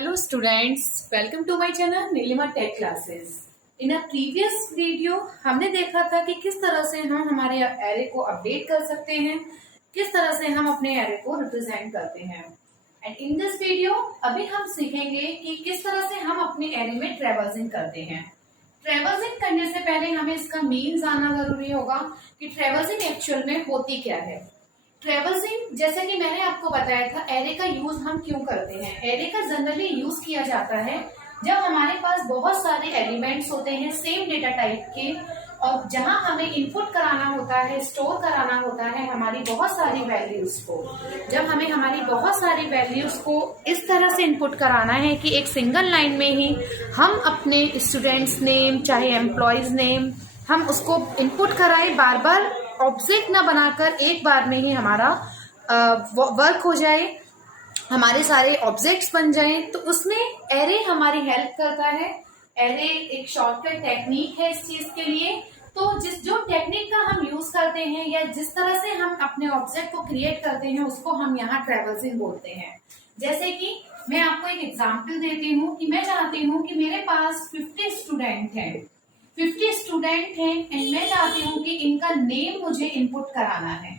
Hello students, welcome to my channel Neelima tech classes. In a previous video हमने देखा था कि किस तरह से हम हमारे एरे को अपडेट कर सकते हैं, किस तरह से हम अपने एरे को रिप्रेजेंट करते हैं। एंड इन दिस वीडियो अभी हम सीखेंगे कि किस तरह से हम अपने एरे में ट्रेवर्सिंग करते हैं। ट्रेवर्सिंग करने से पहले हमें इसका मीन जानना जरूरी होगा कि ट्रेवर्सिंग एक्चुअल में होती क्या है। ट्रेवर्सिंग जैसे कि मैंने आपको बताया था, एरे का यूज हम क्यों करते हैं। एरे का जनरली यूज किया जाता है जब हमारे पास बहुत सारे एलिमेंट्स होते हैं सेम डेटा टाइप के, और जहां हमें इनपुट कराना होता है, स्टोर कराना होता है हमारी बहुत सारी वैल्यूज को। जब हमें हमारी बहुत सारी वैल्यूज को इस तरह से इनपुट कराना है कि एक सिंगल लाइन में ही हम अपने स्टूडेंट्स नेम चाहे एम्प्लॉयज नेम हम उसको इनपुट कराएं, बार बार ऑब्जेक्ट ना बनाकर एक बार में ही हमारा वर्क हो जाए, हमारे सारे ऑब्जेक्ट्स बन जाएं, तो उसमें एरे हमारी हेल्प करता है। एरे एक शॉर्टकट टेक्निक है इस चीज के लिए। तो जो टेक्निक का हम यूज करते हैं या जिस तरह से हम अपने ऑब्जेक्ट को क्रिएट करते हैं उसको हम यहाँ ट्रेवर्सिंग बोलते हैं। जैसे कि मैं आपको एक एग्जाम्पल देती हूँ कि मैं चाहती हूँ कि मेरे पास 50 स्टूडेंट हैं, 50 स्टूडेंट हैं एंड मैं चाहती हूँ कि इनका नेम मुझे इनपुट कराना है।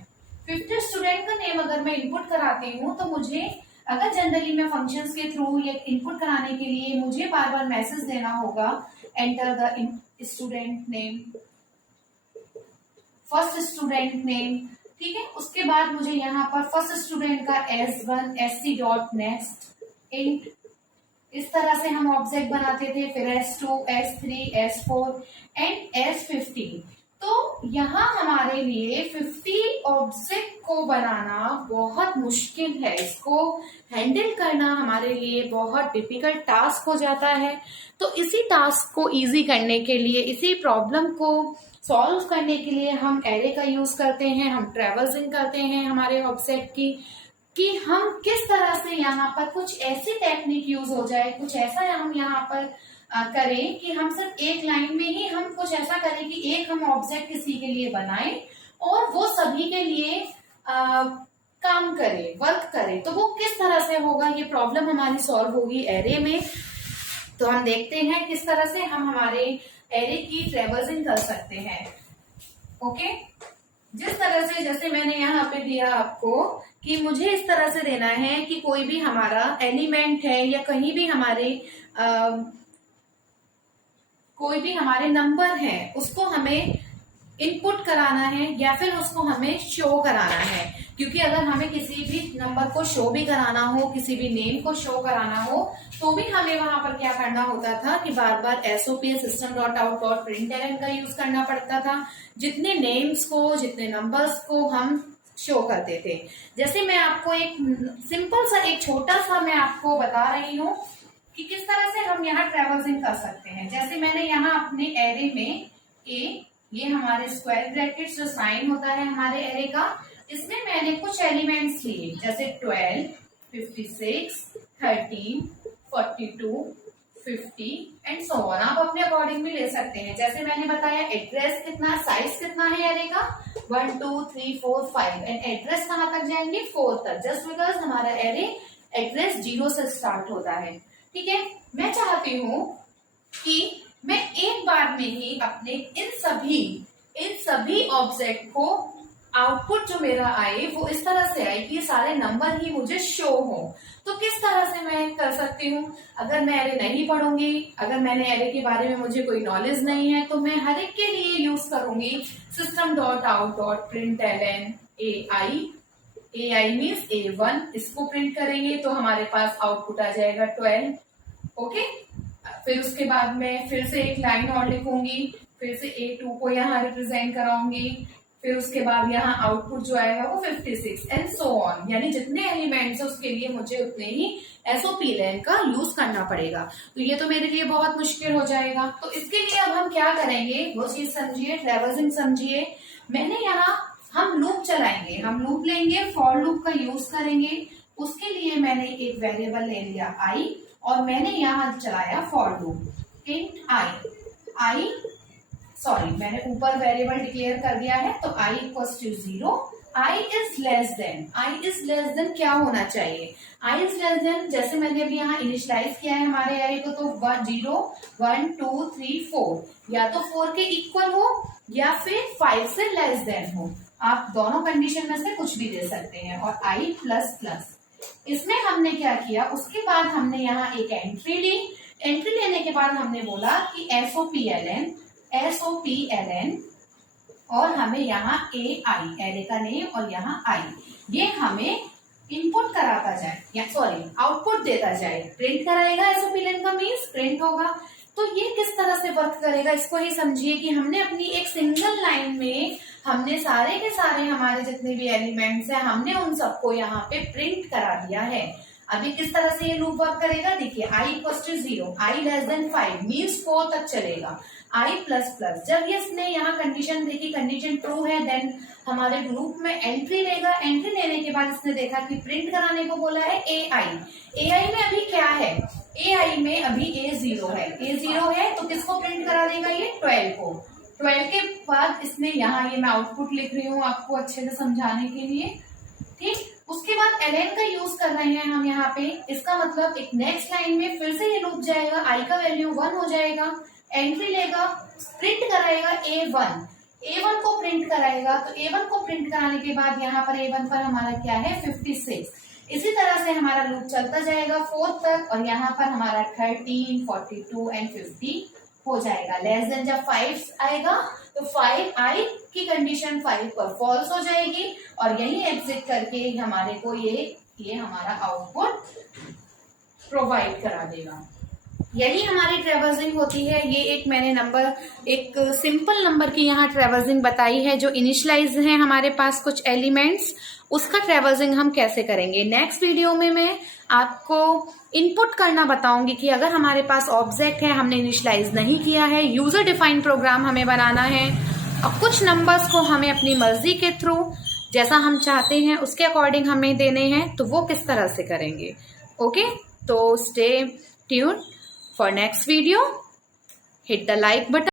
50 स्टूडेंट का नेम अगर मैं इनपुट कराती हूँ तो मुझे अगर जनरली मैं फंक्शंस के थ्रू या इनपुट कराने के लिए मुझे बार बार मैसेज देना होगा, enter the student name, first student name, ठीक है। उसके बाद मुझे यहाँ पर फर्स्ट स्टूडेंट का S1 SC dot next int, इस तरह से हम ऑब्जेक्ट बनाते थे। फिर S2 S3 S4 and S15। तो यहाँ हमारे लिए 50 ऑब्जेक्ट को बनाना बहुत मुश्किल है, इसको हैंडल करना हमारे लिए बहुत डिफिकल्ट टास्क हो जाता है। तो इसी टास्क को इजी करने के लिए, इसी प्रॉब्लम को सॉल्व करने के लिए हम एरे का यूज करते हैं, हम ट्रेवर्सिंग करते हैं हमारे ऑब्जेक्ट की, कि हम किस तरह से यहाँ पर कुछ ऐसी टेक्निक यूज हो जाए, कुछ ऐसा हम यहाँ पर करें कि हम सिर्फ एक लाइन में ही हम कुछ ऐसा करें कि एक हम ऑब्जेक्ट किसी के लिए बनाएं और वो सभी के लिए काम करे, वर्क करे। तो वो किस तरह से होगा, ये प्रॉब्लम हमारी सॉल्व होगी एरे में। तो हम देखते हैं किस तरह से हम हमारे एरे की ट्रेवर्सिंग कर सकते हैं। ओके, जिस तरह से जैसे मैंने यहाँ पे दिया आपको कि मुझे इस तरह से देना है कि कोई भी हमारा एलिमेंट है या कहीं भी कोई भी हमारे नंबर है उसको हमें इनपुट कराना है या फिर उसको हमें शो कराना है। क्योंकि अगर हमें किसी भी नंबर को शो भी कराना हो, किसी भी नेम को शो कराना हो, तो भी हमें वहां पर क्या करना होता था कि बार बार SOP system dot out dot println का यूज करना पड़ता था, जितने नेम्स को, जितने नंबर्स को हम शो करते थे। जैसे मैं आपको एक सिंपल सा, एक छोटा सा मैं आपको बता रही हूँ कि किस तरह से हम यहाँ ट्रेवर्सिंग कर सकते हैं। जैसे मैंने यहाँ अपने एरे में ये हमारे स्क्वायर ब्रैकेट्स जो साइन होता है हमारे एरे का, इसमें मैंने कुछ एलिमेंट्स लिए जैसे 12, 56, 13, 42, 50 एंड सो ऑन। आप अपने अकॉर्डिंग भी ले सकते हैं। जैसे मैंने बताया एड्रेस कितना, साइज कितना है एरे का 1 2 3 4 5 एंड एड्रेस कहाँ तक जाएंगे 4 तक, जस्ट बिकॉज हमारा एरे एड्रेस 0 से स्टार्ट होता है। ठीक है, मैं चाहती हूँ कि मैं एक बार में ही अपने इन सभी ऑब्जेक्ट को आउटपुट जो मेरा आए वो इस तरह से आए कि ये सारे नंबर ही मुझे शो हो। तो किस तरह से मैं कर सकती हूँ, अगर मैं एरे नहीं पढ़ूंगी, अगर मैंने एरे के बारे में मुझे कोई नॉलेज नहीं है, तो मैं हर एक के लिए यूज करूंगी system dot out dot println AI means A1, इसको प्रिंट करेंगे तो हमारे पास आउटपुट आ जाएगा 12। ओके, फिर उसके बाद में फिर से एक लाइन और लिखूंगी, फिर से A2 को यहाँ रिप्रेजेंट कराऊंगी, फिर उसके बाद यहाँ आउटपुट जो आएगा वो 56 एंड सो ऑन। यानी जितने एलिमेंट्स है उसके लिए मुझे उतने ही SOP लेन का यूज करना पड़ेगा। तो ये तो मेरे लिए बहुत मुश्किल हो जाएगा। तो इसके लिए अब हम क्या करेंगे वो चीज समझिए, ट्रेवर्सिंग समझिए। मैंने यहाँ हम लूप चलाएंगे, हम लूप लेंगे, फॉर लूप का यूज करेंगे। उसके लिए मैंने एक वेरिएबल ले लिया I और मैंने यहाँ चलाया फॉर लूप इंट मैंने ऊपर वेरिएबल डिक्लेयर कर दिया है, तो I equals to 0 I is less than क्या होना चाहिए? आई इज लेस देन, जैसे मैंने अभी यहाँ इनिशियलाइज किया है हमारे एरे को, तो 0 1 2 3 4, या तो 4 के इक्वल हो या फिर 5 से लेस देन हो। आप दोनों कंडीशन में से कुछ भी दे सकते हैं। और आई प्लस प्लस, इसमें हमने क्या किया, उसके बाद हमने यहाँ एक एंट्री ली। एंट्री लेने के बाद हमने बोला कि SOPLN और हमें यहाँ AI, एरे का नेम, और यहाँ आई, ये हमें इनपुट कराता जाए, या सॉरी आउटपुट देता जाए। प्रिंट कराएगा, SOPLN का मीन्स प्रिंट होगा। तो ये किस तरह से वर्क करेगा, इसको ही समझिए कि हमने अपनी एक सिंगल लाइन में हमने सारे के सारे हमारे जितने भी एलिमेंट्स हैं, हमने उन सबको यहाँ पे प्रिंट करा दिया है। अभी किस तरह से ये लूप वर्क करेगा, देखिए i equals to 0, I less than 5 means 4 तक चलेगा। आई प्लस प्लस, जब ये इसने यहाँ कंडीशन देखी, कंडीशन ट्रू है, देन हमारे लूप में एंट्री लेगा। एंट्री लेने के बाद इसने देखा कि प्रिंट कराने को बोला है AI में अभी क्या है, AI में अभी A0 है, A0 है तो किसको प्रिंट करा देगा, ये 12 को। 12 के बाद इसमें यहाँ ये मैं आउटपुट लिख रही हूँ आपको अच्छे से समझाने के लिए, ठीक। उसके बाद ln का यूज कर रहे हैं हम यहाँ पे, इसका मतलब एक नेक्स्ट लाइन में फिर से ये लूप जाएगा, i का वैल्यू 1 हो जाएगा, एंट्री लेगा, प्रिंट कराएगा A1 को प्रिंट कराएगा। तो A1 को प्रिंट कराने के बाद यहाँ पर A1 पर हमारा क्या है, 56। इसी तरह से हमारा लूप चलता जाएगा 4 तक, और यहाँ पर हमारा 13, 42 एंड 50 हो जाएगा। लेस देन जब 5 आएगा तो 5 आई की कंडीशन 5 पर फॉल्स हो जाएगी, और यही एग्जिट करके हमारे को ये हमारा आउटपुट प्रोवाइड करा देगा। यही हमारी ट्रेवर्सिंग होती है। ये एक मैंने नंबर, एक सिंपल नंबर की यहाँ ट्रेवर्सिंग बताई है, जो इनिशियलाइज है हमारे पास कुछ एलिमेंट्स, उसका ट्रेवर्सिंग हम कैसे करेंगे। नेक्स्ट वीडियो में मैं आपको इनपुट करना बताऊंगी कि अगर हमारे पास ऑब्जेक्ट है, हमने इनिशियलाइज नहीं किया है, यूजर डिफाइंड प्रोग्राम हमें बनाना है, और कुछ नंबर्स को हमें अपनी मर्जी के थ्रू जैसा हम चाहते हैं उसके अकॉर्डिंग हमें देने हैं, तो वो किस तरह से करेंगे। ओके, तो stay tune for next video. Hit the like button.